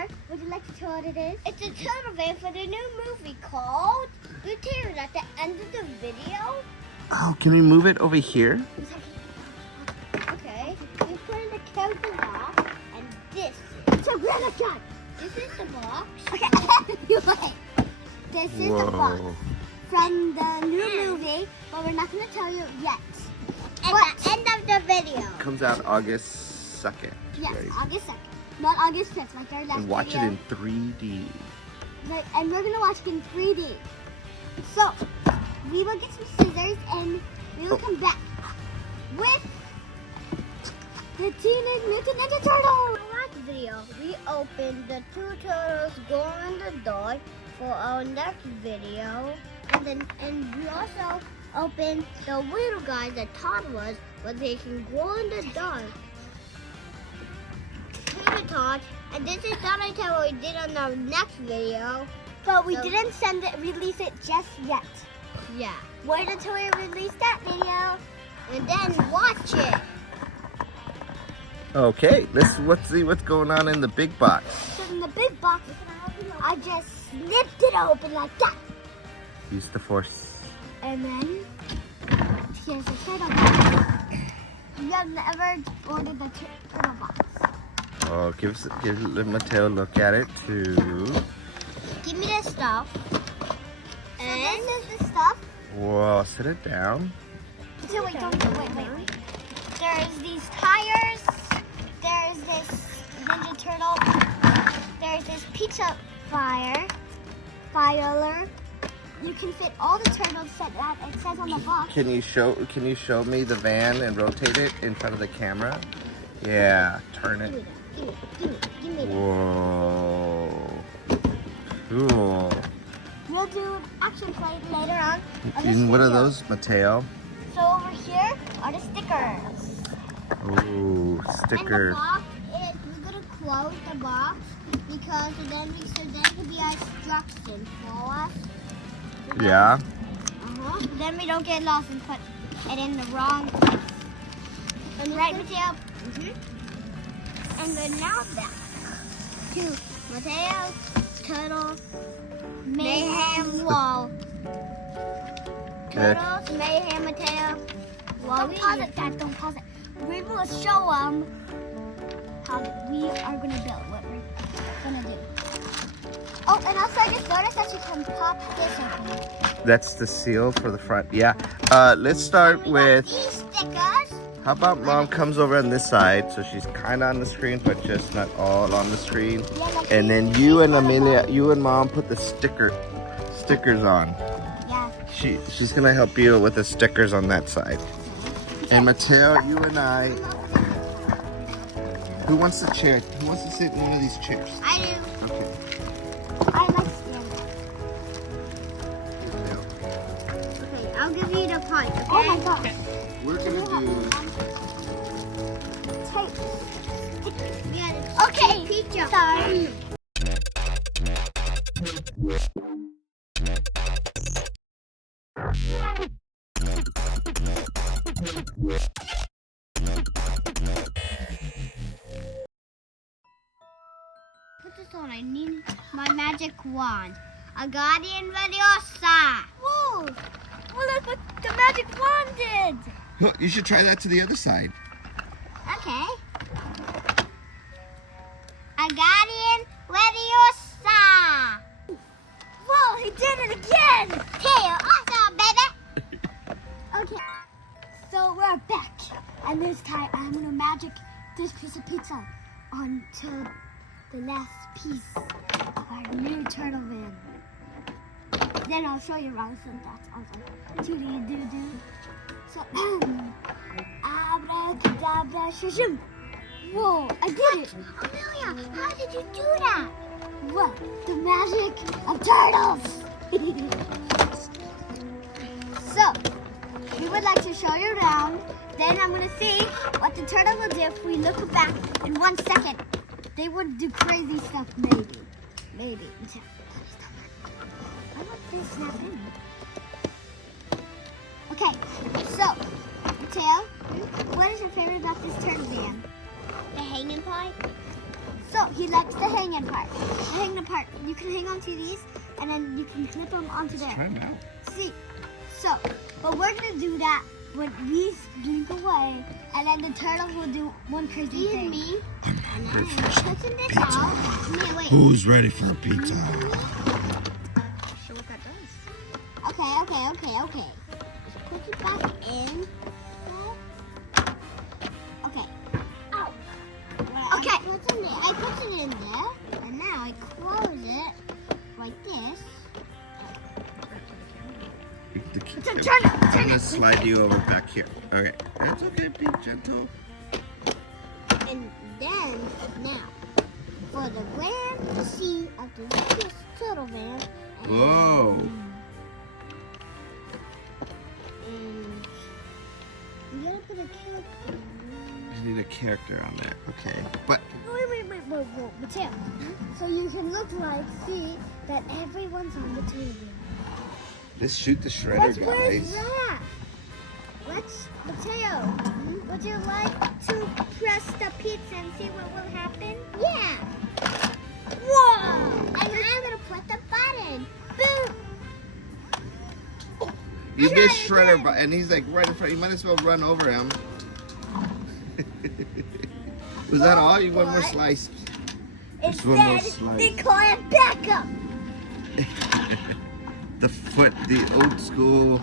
here. Would you like to tell what it is? It's a turtle van for the new movie called The Tears at the end of the video. Oh, can we move it over here? Okay. You put in the character box and this. It's a real shot. This is the box. Okay. Wait. This is the box from the new movie, but we're not going to tell you yet. At the end of the video. It comes out August 2nd. Yes, right? August 2nd. Not August 5th, like our last And watch video. it in 3D. Right, and we're going to watch it in 3D. So, we will get some scissors and we will come back with the Teenage Mutant Ninja Turtles. In the last video, we opened the two turtles go in the door for our next video. And we also opened the little guys, the toddlers, where they can glow in the dark. And this is not what we did on our next video. But we didn't release it just yet. Yeah. Wait until we release that video and then watch it. Okay, let's see what's going on in the big box. So in the big box, I just snipped it open like that. Use the force. And then here's the turtle box. You have never ordered the turtle box. Oh, give Mateo a look at it too. Give me the stuff. And this is the stuff. Whoa, sit it down. So wait. There's these tires. There's this Ninja Turtle. There's this pizza filer. You can fit all the turtles that it says on the box. Can you show me the van and rotate it in front of the camera? Yeah, turn it. Give me that. Whoa. Cool. We'll do an action play later on. And what are those, Mateo? So over here are the stickers. Ooh, stickers. And the box is, we're going to close the box because then it can be our instructions for us. Yeah. Then we don't get lost and put it in the wrong place. And right, Mateo? And then now back to Mateo's Turtle Mayhem wall. Turtles Mayhem Mateo. Don't pause it, Dad. Don't pause it. We will show them how we are going to build, what we're going to do. Oh, and also I just noticed that you can pop this open. That's the seal for the front. Yeah. Let's start with. These stickers. How about Mom comes over on this side, so she's kind of on the screen, but just not all on the screen. Yeah, like And then you and Amelia, you and Mom put the stickers on. Yeah. She's gonna help you with the stickers on that side. And Mateo, you and I. Who wants the chair? Who wants to sit in one of these chairs? I do. Okay. I like standing. Okay, I'll give you the punch, okay? Oh my gosh. We're gonna do. Okay, pizza. Sorry. Put this on. I need my magic wand. A Guardian Radiosa. Whoa! Well, look what the magic wand did. No, you should try that to the other side. Okay. A Guardian Radiosa. Whoa, he did it again. Hey, awesome, baby. Okay. So we're back. And this time I'm going to magic this piece of pizza onto the last piece of our new turtle van. Then I'll show you around some dots. Also, doo-doo-doo-doo. So, abracadabra, shishim. Whoa, I did it. Amelia, how did you do that? What? The magic of turtles. So, we would like to show you around. Then I'm going to see what the turtle will do if we look back in 1 second. They would do crazy stuff, maybe. Maybe. I want this snap in. Okay, so, Mateo, what is your favorite about this turtle van? The hanging part. So, he likes the hanging part. you can hang on to these, and then you can clip them onto there. Try them out. See, so, but we're gonna do that when we blink away, and then the turtles will do one crazy thing. Me. And I'm pushing this out. Man, wait. Who's ready for a pizza? Show what that does. Okay. Just put it back in. Okay. Oh. Okay. I put it in there, and now I close it like this. Turn I'm gonna it. slide you over back here. Okay, that's okay. Be gentle. And then, now, for the van to see of the biggest turtle van. Whoa. And you gotta put a character. You need a character on that. Okay, but Wait, Mateo. So you can see that everyone's on the turtle van. let's shoot the shredder, Where's guys. that? Mateo, would you like to press the pizza and see what will happen? Yeah. Whoa! And I'm gonna press the button. Boom! You Try get it shredder, again. and he's like right in front. You might as well run over him. Was that all? You want more What? slice? Just one more Instead, slice. they call it backup. The foot, the old school.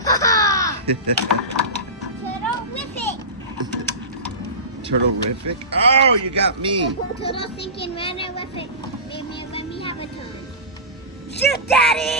Turtle-rific. Oh, you got me. Turtle thinking runner with it. Let me have a turn. Shoot, Daddy!